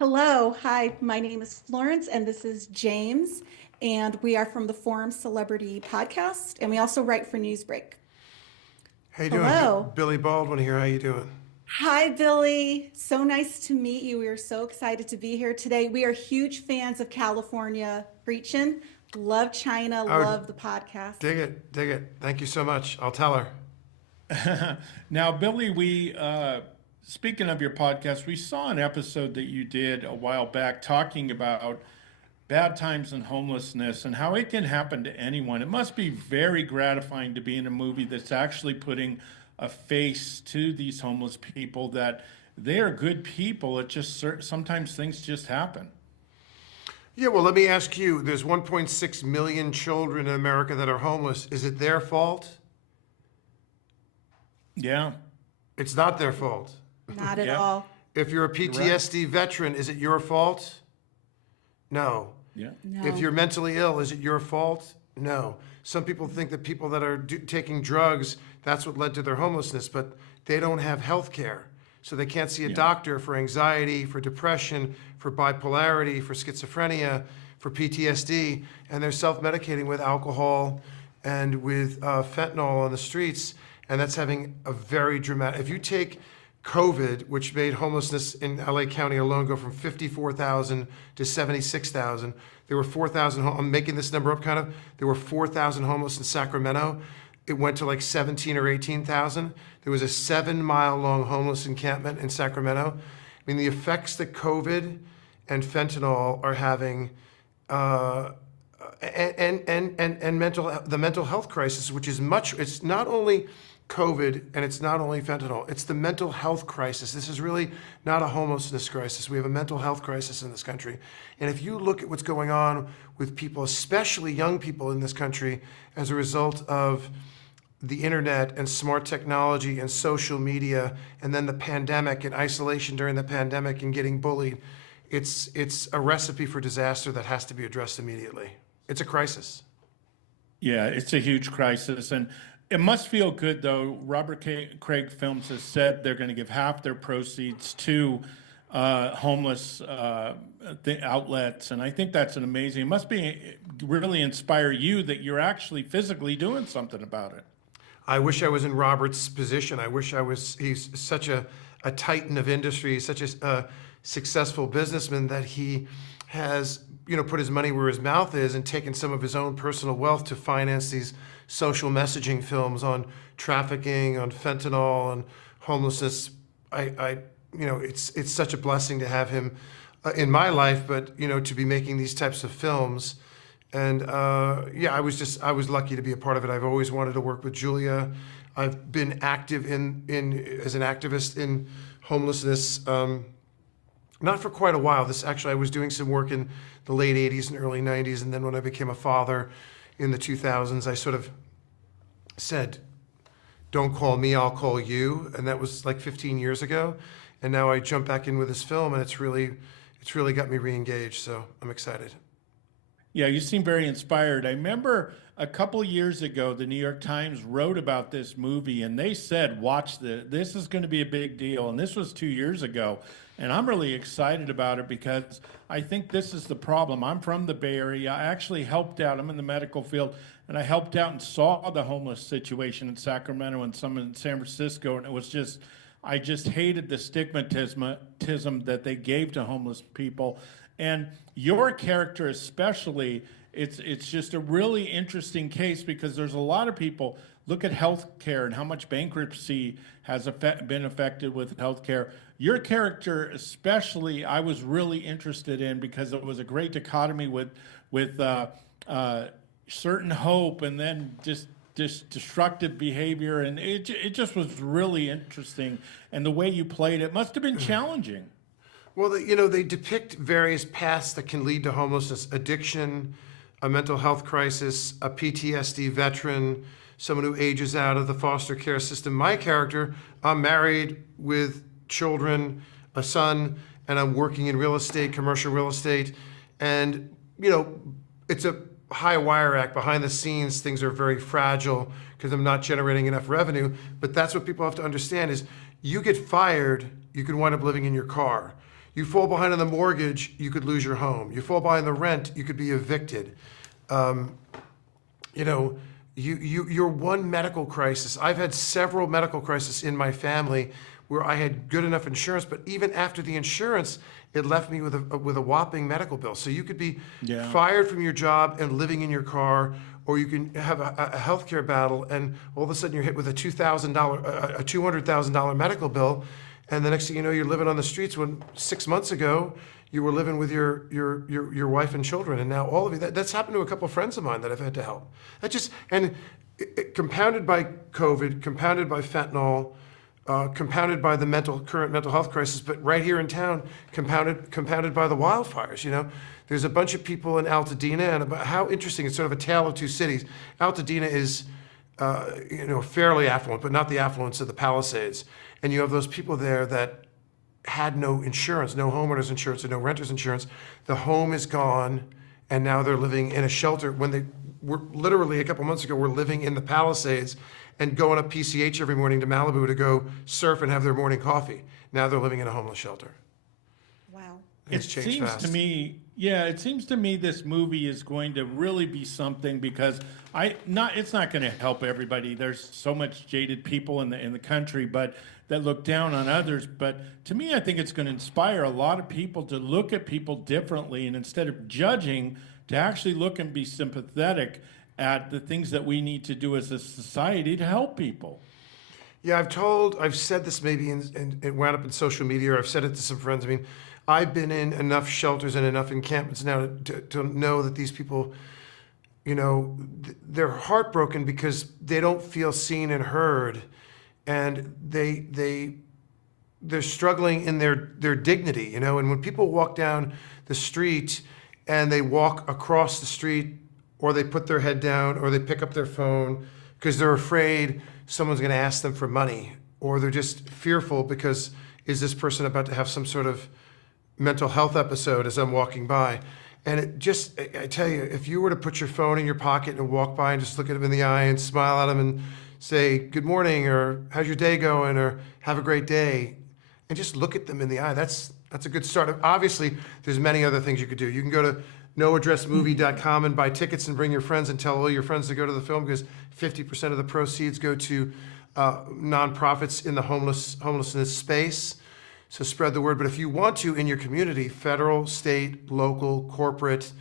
Hello, hi, my name is Florence and this is James, and we are from the Forum Celebrity Podcast, and we also write for Newsbreak. How you doing? Hello. Billy Baldwin here. How you doing? Hi, Billy. So nice to meet you. We are so excited to be here today. We are huge fans of California Preaching. Love China, Oh, love the podcast. dig it, dig it. Thank you so much. I'll tell her. Now, Billy, we speaking of your podcast, we saw an episode that you did a while back talking about bad times and homelessness and how it can happen to anyone. It must be very gratifying to be in a movie that's actually putting a face to these homeless people, that they are good people. It just sometimes things just happen. Yeah, well, let me ask you. There's 1.6 million children in America that are homeless. Is it their fault? Yeah, It's not their fault. Not at yeah, all. If you're a you're right. PTSD veteran, is it your fault? No. Yeah. If No. you're mentally ill, is it your fault? No. Some people think that people that are taking drugs, that's what led to their homelessness, but they don't have health care. So they can't see a Yeah. doctor for anxiety, for depression, for bipolarity, for schizophrenia, for PTSD, and they're self-medicating with alcohol and with fentanyl on the streets, and that's having a very dramatic. If you take COVID, which made homelessness in LA County alone go from 54,000 to 76,000. There were 4,000, I'm making this number up kind of, there were 4,000 homeless in Sacramento. It went to like 17 or 18,000. There was a 7-mile long homeless encampment in Sacramento. I mean, the effects that COVID and fentanyl are having, the mental health crisis, which is much, it's not only COVID and it's not only fentanyl, it's the mental health crisis. This is really not a homelessness crisis. We have a mental health crisis in this country. And if you look at what's going on with people, especially young people in this country, as a result of the internet and smart technology and social media, and then the pandemic and isolation during the pandemic and getting bullied, it's a recipe for disaster that has to be addressed immediately. It's a crisis. Yeah, it's a huge crisis, and it must feel good though. Craig Films has said they're going to give half their proceeds to homeless outlets, and I think that's an amazing. It must be really inspire you that you're actually physically doing something about it. I wish I was in Robert's position. I wish I was, he's such a titan of industry, he's such a successful businessman that he has, put his money where his mouth is and taken some of his own personal wealth to finance these social messaging films on trafficking, on fentanyl, and homelessness. It's such a blessing to have him in my life, but to be making these types of films. And I was lucky to be a part of it. I've always wanted to work with Julia. I've been active in as an activist in homelessness, not for quite a while. I was doing some work in the late 80s and early 90s, and then when I became a father in the 2000s, I sort of said, don't call me, I'll call you. And that was like 15 years ago. And now I jump back in with this film, and it's really got me re-engaged. So I'm excited. Yeah, you seem very inspired. I remember a couple years ago, the New York Times wrote about this movie, and they said, watch this is going to be a big deal. And this was 2 years ago. And I'm really excited about it because I think this is the problem. I'm from the Bay Area. I actually helped out. I'm in the medical field, and I helped out and saw the homeless situation in Sacramento and some in San Francisco. And it was I just hated the stigmatism that they gave to homeless people. And your character especially, it's just a really interesting case because there's a lot of people look at healthcare and how much bankruptcy has been affected with healthcare. Your character especially, I was really interested in because it was a great dichotomy with certain hope and then just destructive behavior, and it just was really interesting. And the way you played it must have been challenging. Well, they depict various paths that can lead to homelessness: addiction, a mental health crisis, a PTSD veteran, someone who ages out of the foster care system. My character, I'm married with children, a son, and I'm working in real estate, commercial real estate. And, it's a high wire act. Behind the scenes, things are very fragile because I'm not generating enough revenue. But that's what people have to understand is you get fired, you can wind up living in your car. You fall behind on the mortgage, you could lose your home. You fall behind the rent, you could be evicted. You know, you're one medical crisis. I've had several medical crises in my family where I had good enough insurance, but even after the insurance, it left me with a whopping medical bill. So you could be fired from your job and living in your car, or you can have a healthcare battle, and all of a sudden you're hit with a $200,000 medical bill, and the next thing you know, you're living on the streets when 6 months ago you were living with your wife and children, and now all of you. That's happened to a couple of friends of mine that I've had to help. Compounded by COVID, compounded by fentanyl, compounded by the current mental health crisis, but right here in town, compounded by the wildfires. You know, there's a bunch of people in Altadena, and about how interesting. It's sort of a tale of two cities. Altadena is, fairly affluent, but not the affluence of the Palisades. And you have those people there that had no insurance, no homeowners insurance, or no renters insurance. The home is gone, and now they're living in a shelter when they were literally a couple months ago were living in the Palisades and going up PCH every morning to Malibu to go surf and have their morning coffee. Now they're living in a homeless shelter. Wow. It seems to me, it seems to me this movie is going to really be something, because it's not going to help everybody. There's so much jaded people in the country, but that look down on others. But to me, I think it's going to inspire a lot of people to look at people differently, and instead of judging, to actually look and be sympathetic at the things that we need to do as a society to help people. Yeah, I've said this maybe and it wound up in social media, or I've said it to some friends. I mean, I've been in enough shelters and enough encampments now to know that these people, they're heartbroken because they don't feel seen and heard, and they're struggling in their dignity, and when people walk down the street and they walk across the street, or they put their head down, or they pick up their phone because they're afraid someone's going to ask them for money, or they're just fearful because is this person about to have some sort of mental health episode as I'm walking by? And I tell you, if you were to put your phone in your pocket and walk by and just look at them in the eye and smile at them and say, good morning, or how's your day going, or have a great day, and just look at them in the eye, that's a good start. Obviously, there's many other things you could do. You can go to noaddressmovie.com and buy tickets and bring your friends and tell all your friends to go to the film, because 50% of the proceeds go to nonprofits in the homelessness space. So spread the word. But if you want to, in your community, federal, state, local, corporate,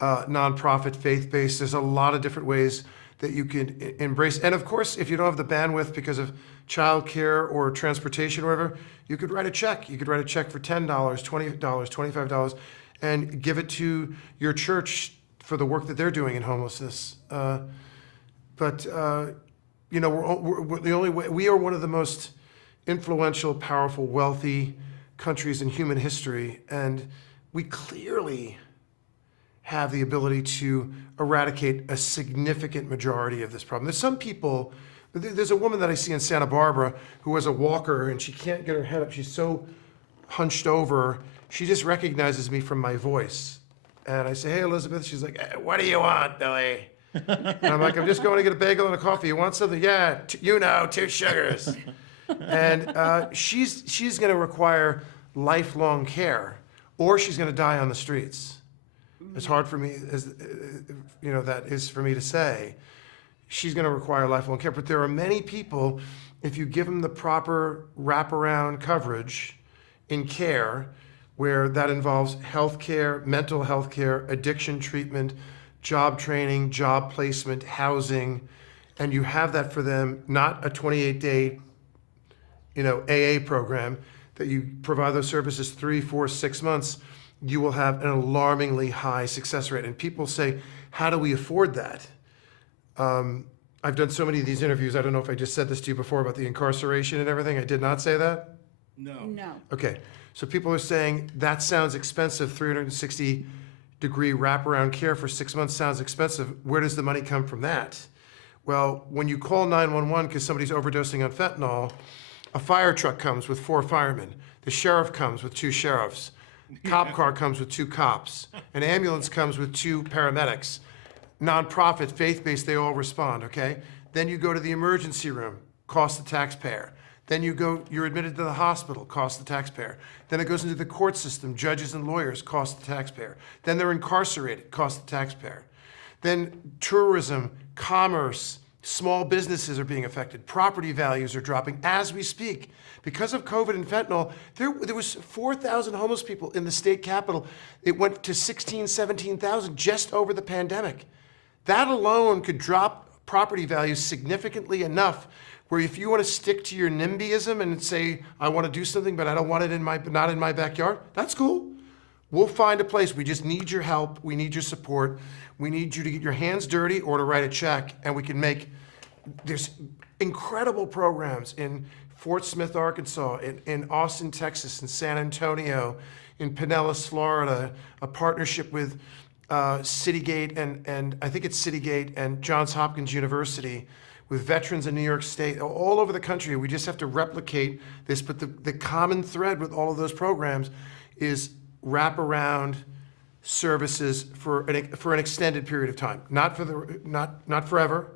nonprofit, faith-based, there's a lot of different ways that you can embrace. And of course, if you don't have the bandwidth because of childcare or transportation or whatever, you could write a check. You could write a check for $10, $20, $25, and give it to your church for the work that they're doing in homelessness. We're the only way. We are one of the most influential, powerful, wealthy countries in human history, and we clearly have the ability to eradicate a significant majority of this problem. There's some people. There's a woman that I see in Santa Barbara who has a walker, and she can't get her head up. She's so hunched over. She just recognizes me from my voice. And I say, hey, Elizabeth. She's like, what do you want, Billy? And I'm like, I'm just going to get a bagel and a coffee. You want something? Yeah, 2 sugars. And she's going to require lifelong care, or she's going to die on the streets. As hard for me as that is for me to say. She's going to require lifelong care. But there are many people, if you give them the proper wraparound coverage in care, where that involves health care, mental health care, addiction treatment, job training, job placement, housing, and you have that for them, not a 28-day, AA program, that you provide those services 3, 4, 6 months, you will have an alarmingly high success rate. And people say, how do we afford that? I've done so many of these interviews. I don't know if I just said this to you before about the incarceration and everything. I did not say that? No. Okay. So people are saying that sounds expensive. 360-degree wraparound care for 6 months sounds expensive. Where does the money come from that? Well, when you call 911 because somebody's overdosing on fentanyl, a fire truck comes with 4 firemen. The sheriff comes with 2 sheriffs. Cop car comes with 2 cops. An ambulance comes with 2 paramedics. Nonprofit, faith-based, they all respond, okay? Then you go to the emergency room, cost the taxpayer. Then you're admitted to the hospital, cost the taxpayer. Then it goes into the court system, judges and lawyers, cost the taxpayer. Then they're incarcerated, cost the taxpayer. Then tourism, commerce, small businesses are being affected. Property values are dropping as we speak. Because of COVID and fentanyl, there was 4,000 homeless people in the state capital. It went to 16, 17,000 just over the pandemic. That alone could drop property values significantly enough where if you want to stick to your NIMBYism and say, I want to do something, but I don't want it not in my backyard, that's cool. We'll find a place. We just need your help. We need your support. We need you to get your hands dirty or to write a check, and we can make, there's incredible programs in Fort Smith, Arkansas, in Austin, Texas, in San Antonio, in Pinellas, Florida, a partnership with Citygate and I think it's Citygate and Johns Hopkins University with veterans in New York State, all over the country. We just have to replicate this, but the common thread with all of those programs is wraparound services for an extended period of time, not forever,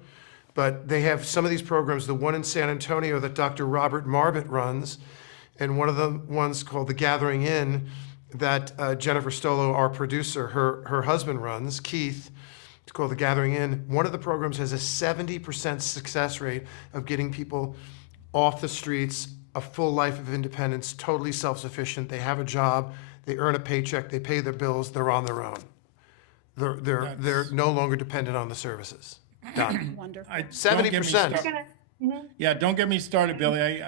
but they have some of these programs. The one in San Antonio that Dr. Robert Marbut runs, and one of the ones called the Gathering Inn that Jennifer Stolo, our producer, her husband runs, Keith. It's called the Gathering Inn. One of the programs has a 70% success rate of getting people off the streets, a full life of independence, totally self-sufficient. They have a job, they earn a paycheck, they pay their bills, they're on their own. They're no longer dependent on the services. Done. Wonderful. 70%. Yeah, don't get me started, Billy.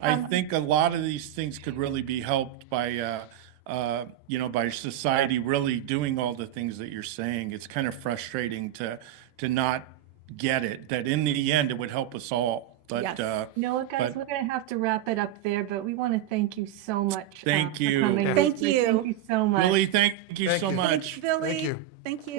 I think a lot of these things could really be helped by by society really doing all the things that you're saying. It's kind of frustrating to not get it, that in the end it would help us all. But Yes. You know what, guys, we're going to have to wrap it up there, but we want to thank you so much. Thank you. For coming. Yeah. Thank you. Thank you so much. Billy, thank you Thank so you. much. Thanks, Billy. Thank you. Thank you.